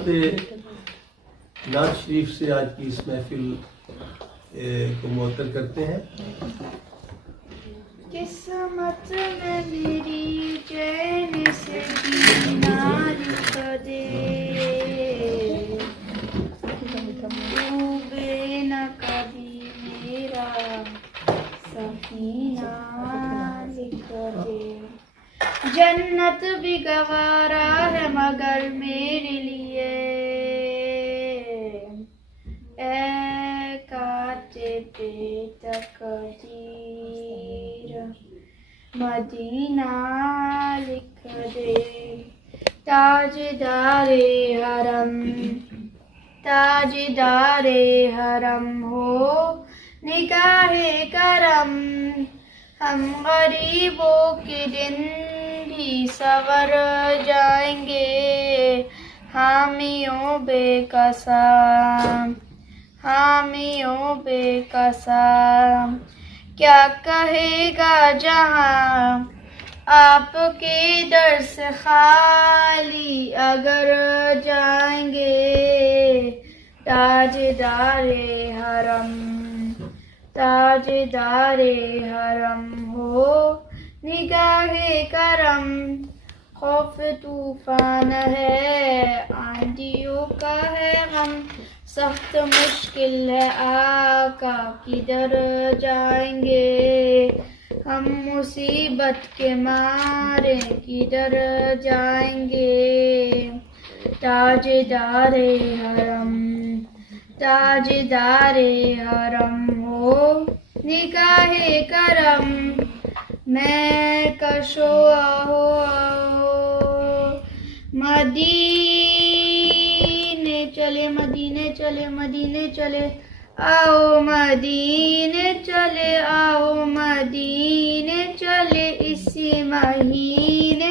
पे नात शरीफ से आज की इस महफिल को मुअत्तर करते हैं। किस्मत में मेरी चैन से जीना लिख दे, डूबे न कभी मेरा सफीना लिख दे। जन्नत भी गवारा है मगर मेरे लिए, ऐ काटे पे तकदीर मदीना लिख दे। ताजदारे हरम, ताजदारे हरम हो निगाहे करम, हम गरीबों के दिन भी सवर जाएंगे, हामियों बेकसां, हामियों बेकसां। क्या कहेगा जहां आपके दर से खाली अगर जाएंगे, ताजदारे हरम, ताजदारे हरम हो निगाहे करम। खौफ तूफान है आंधियों का है गम, सख्त मुश्किल है आका किधर जाएंगे, हम मुसीबत के मारे किधर जाएंगे। ताजदारे हरम, ताजदारे हरम हो निगाहे करम। मैं कशो आओ मदीने चले, मदीने चले, मदीने चले, आओ मदीने चले, आओ मदीने चले। इसी महीने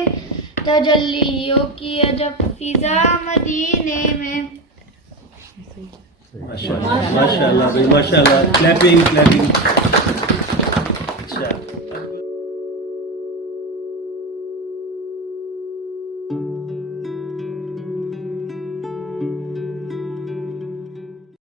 तजल्लियों की अजब फिजा मदीने में। माशाअल्लाह, माशाअल्लाह, माशाअल्लाह। Clapping, clapping.